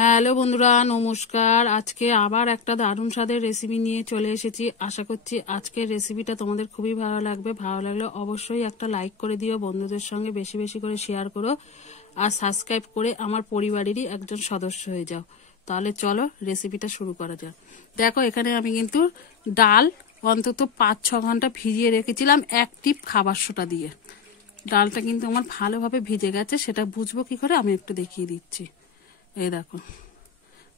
Hello বন্ধুরা, নমস্কার। আজকে আবার একটা দারুণ স্বাদের রেসিপি নিয়ে চলে এসেছি। আশা করছি আজকের রেসিপিটা তোমাদের খুবই ভালো লাগবে। ভালো লাগলে অবশ্যই একটা লাইক করে দিও, বন্ধুদের সঙ্গে বেশি বেশি করে শেয়ার করো, আর সাবস্ক্রাইব করে আমার পরিবারেরই একজন সদস্য হয়ে যাও। তাহলে চলো রেসিপিটা শুরু করা যাক। দেখো, এখানে আমি কিন্তু ডাল অন্তত 5-6 ঘন্টা ভিজিয়ে রেখেছিলাম এক টিপ খাবার সোডা দিয়ে। ডালটা কিন্তু আমার ভালোভাবে ভিজে গেছে, সেটা বুঝবো কি করে আমি একটু দেখিয়ে দিচ্ছি। এই দেখো,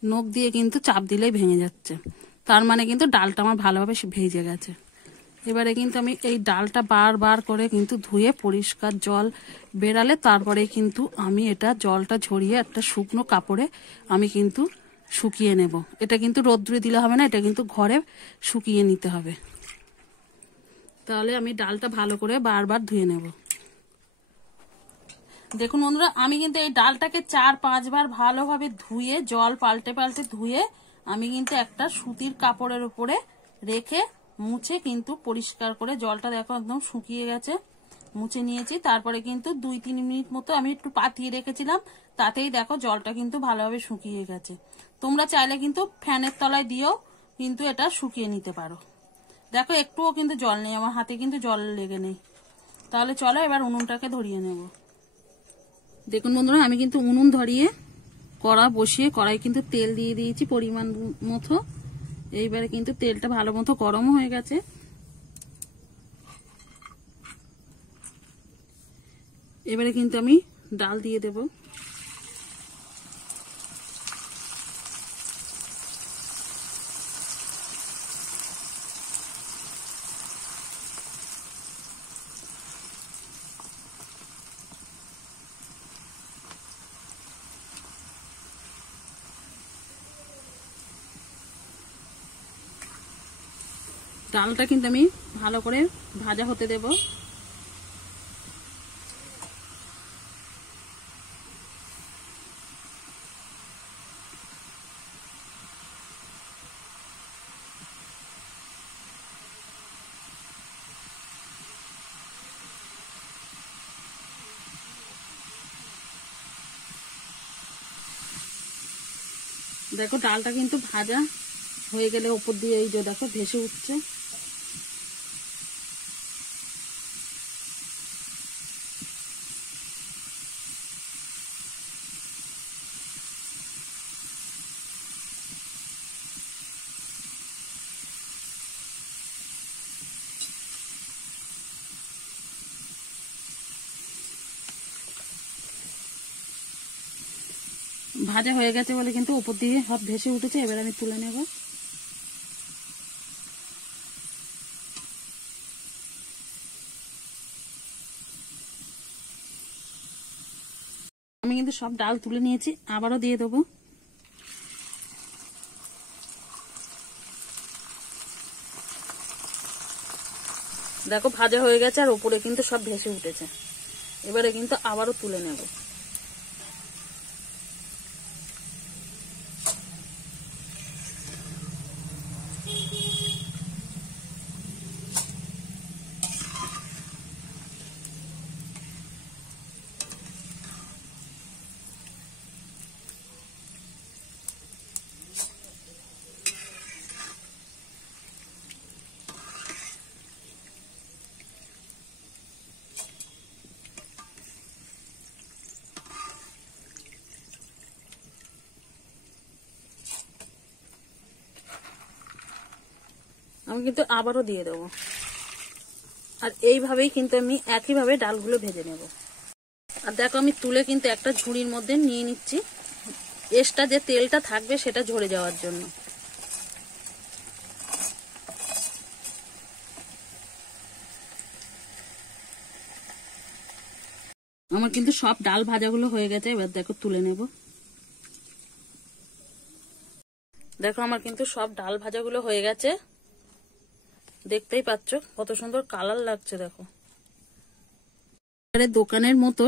নখ দিয়ে কিন্তু চাপ দিলেই ভেঙে যাচ্ছে, তার মানে কিন্তু ডালটা আমার ভালোভাবে ভেজে গেছে। এবারে কিন্তু আমি এই ডালটা বারবার করে কিন্তু ধুয়ে পরিষ্কার জল বেরালে তারপরে কিন্তু আমি এটা জলটা ঝরিয়ে একটা শুকনো কাপড়ে আমি কিন্তু শুকিয়ে নেব। এটা কিন্তু রোদ্রে দিলে হবে না, এটা কিন্তু ঘরে শুকিয়ে নিতে হবে। তাহলে আমি ডালটা ভালো করে বারবার ধুয়ে নেব। দেখুন বন্ধুরা, আমি কিন্তু এই ডালটাকে 4-5 বার ভালোভাবে ধুয়ে জল পাল্টে পাল্টে ধুয়ে আমি কিন্তু একটা সুতির কাপড়ের উপরে রেখে মুছে কিন্তু পরিষ্কার করে, জলটা দেখো একদম শুকিয়ে গেছে, মুছে নিয়েছি। তারপরে কিন্তু 2-3 মিনিট মতো আমি একটু পাতিয়ে রেখেছিলাম, তাতেই দেখো জলটা কিন্তু ভালোভাবে শুকিয়ে গেছে। তোমরা চাইলে কিন্তু ফ্যানের তলায় দিয়েও কিন্তু এটা শুকিয়ে নিতে পারো। দেখো, একটুও কিন্তু জল নেই, আমার হাতে কিন্তু জল লেগে নেই। তাহলে চলো এবার উনুনটাকে ধরিয়ে নেব। দেখুন বন্ধুরা, আমি কিন্তু উনুন ধরিয়ে কড়া বসিয়ে কড়াই কিন্তু তেল দিয়ে দিয়েছি পরিমাণ মতো। এইবারে কিন্তু তেলটা ভালো মতো গরম হয়ে গেছে। এবারে কিন্তু আমি ডাল দিয়ে দেব। ডালটা কিন্তু আমি ভালো করে ভাজা হতে দেব। দেখো, ডালটা কিন্তু ভাজা হয়ে গেলে উপর দিয়ে এই যে দেখো ভেসে উঠছে। ভাজা হয়ে গেছে বলে কিন্তু উপর দিয়ে সব ভেসে উঠেছে। এবার আমি তুলে নেব। আমি কিন্তু সব ডাল তুলে নিয়েছি, আবারও দিয়ে দেবো। দেখো, ভাজা হয়ে গেছে আর উপরে কিন্তু সব ভেসে উঠেছে। এবারে কিন্তু আবারও তুলে নেব। আমি কিন্তু আবারও দিয়ে দেবো। আর এইভাবেই কিন্তু আমি একইভাবে ডালগুলো ভেজে নেব। আর দেখো, আমি তুলে কিন্তু একটা ঝুড়ির মধ্যে নিয়ে নিচ্ছি, এক্সট্রা যে তেলটা থাকবে সেটা ঝরে যাওয়ার জন্য। আমার কিন্তু সব ডাল ভাজাগুলো হয়ে গেছে। এবার দেখো তুলে নেব। দেখো, আমার কিন্তু সব ডাল ভাজাগুলো হয়ে গেছে, দেখতেই পাচ্ছ কত সুন্দর কালার লাগছে। দেখো, দোকানের মতো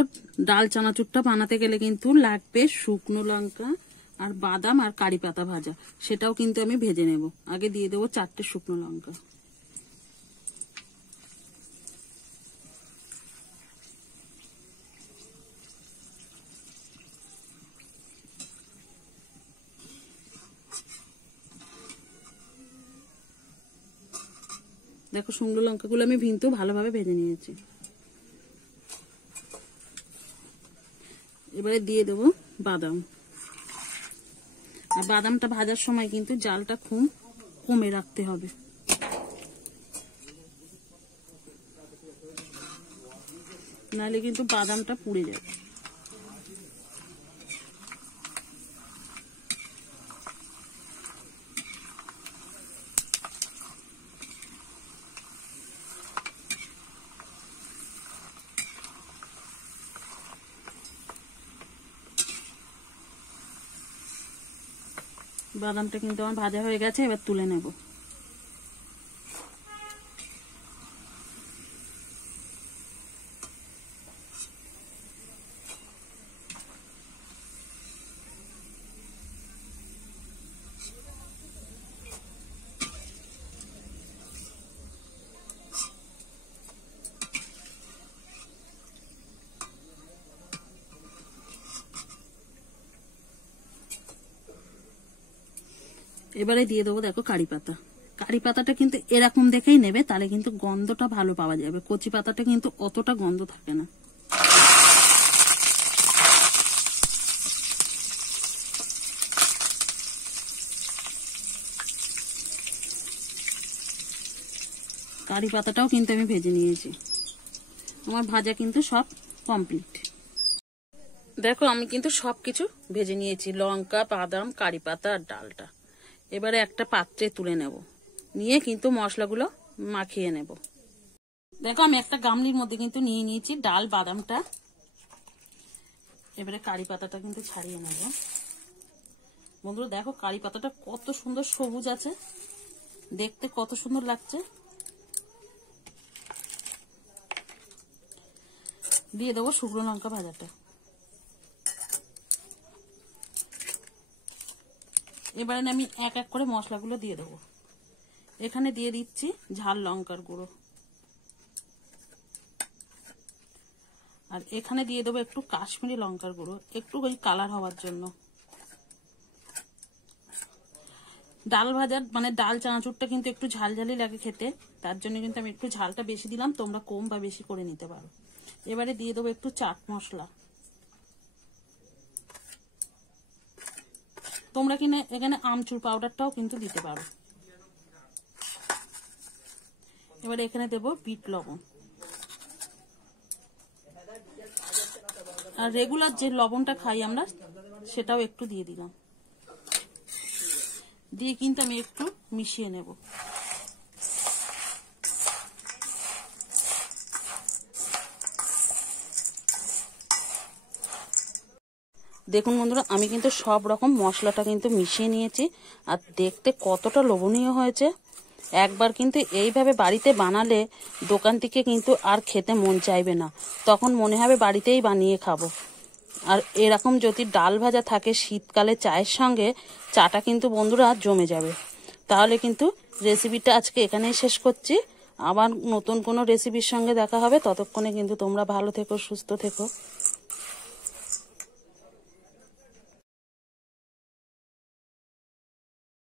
ডাল চানাচুরটা বানাতে গেলে কিন্তু লাগবে শুকনো লঙ্কা আর বাদাম আর কারি পাতা ভাজা, সেটাও কিন্তু আমি ভেজে নেব। আগে দিয়ে দেবো 4টে শুকনো লঙ্কা। দেখো শুকনো লঙ্কাগুলো আমি কিন্তু ভালোভাবে ভেজে নিয়েছি। এবারে দিয়ে দেবো বাদাম। আর বাদামটা ভাজার সময় কিন্তু জালটা খুব কমে রাখতে হবে, নাহলে কিন্তু বাদামটা পুড়ে যাবে। বাদামটা কিন্তু আমার ভাজা হয়ে গেছে, এবার তুলে নেব। এবারে দিয়ে দেবো দেখো কারি পাতা। কারি পাতাটা কিন্তু এরকম দেখেই নেবে, তাহলে কিন্তু গন্ধটা ভালো পাওয়া যাবে। কচি পাতাটা কিন্তু অতটা গন্ধ থাকে না। কারি পাতাটাও কিন্তু আমি ভেজে নিয়েছি। আমার ভাজা কিন্তু সব কমপ্লিট। দেখো আমি কিন্তু সবকিছু ভেজে নিয়েছি, লঙ্কা, বাদাম, কারি পাতা আর ডালটা। এবারে একটা পাত্রে তুলে নেব, নিয়ে কিন্তু মশলাগুলো মাখিয়ে নেব। দেখো আমি একটা গামলির মধ্যে কিন্তু নিয়ে নিয়েছি ডাল, বাদামটা। এবারে কারি পাতাটা কিন্তু ছাড়িয়ে নেব। বন্ধুরা দেখো কারি পাতাটা কত সুন্দর সবুজ আছে, দেখতে কত সুন্দর লাগছে। দিয়ে দেবো শুকনো লঙ্কা ভাজাটা। এবারে আমি এক এক করে মশলাগুলো দিয়ে দেবো। এখানে দিয়ে দিচ্ছি ঝাল লঙ্কার গুঁড়ো, আর এখানে দিয়ে দেবো একটু কাশ্মীরি লঙ্কার গুঁড়ো, একটু ওই কালার হওয়ার জন্য। ডাল ভাজার মানে ডাল চানাচুরটা কিন্তু একটু ঝালঝালি লাগে খেতে, তার জন্য কিন্তু আমি একটু ঝালটা বেশি দিলাম, তোমরা কম বা বেশি করে নিতে পারো। এবারে দিয়ে দেবো একটু চাট মশলা। তোমরা কিনা এখানে আমচুর পাউডারটাও কিন্তু দিতে পারো। এবারে এখানে দেবো বিট লবণ, আর রেগুলার যে লবণটা খাই আমরা সেটাও একটু দিয়ে দিলাম। দিয়ে কিন্তু আমি একটু মিশিয়ে নেব। দেখুন বন্ধুরা আমি কিন্তু সব রকম মশলাটা কিন্তু মিশিয়ে নিয়েছি, আর দেখতে কতটা লোভনীয় হয়েছে। একবার কিন্তু এইভাবে বাড়িতে বানালে দোকান থেকে কিন্তু আর খেতে মন চাইবে না, তখন মনে হবে বাড়িতেই বানিয়ে খাবো। আর এরকম যদি ডাল ভাজা থাকে শীতকালে চায়ের সঙ্গে, চাটা কিন্তু বন্ধুরা জমে যাবে। তাহলে কিন্তু রেসিপিটা আজকে এখানেই শেষ করছি। আবার নতুন কোনো রেসিপির সঙ্গে দেখা হবে, ততক্ষণে কিন্তু তোমরা ভালো থেকো, সুস্থ থেকো।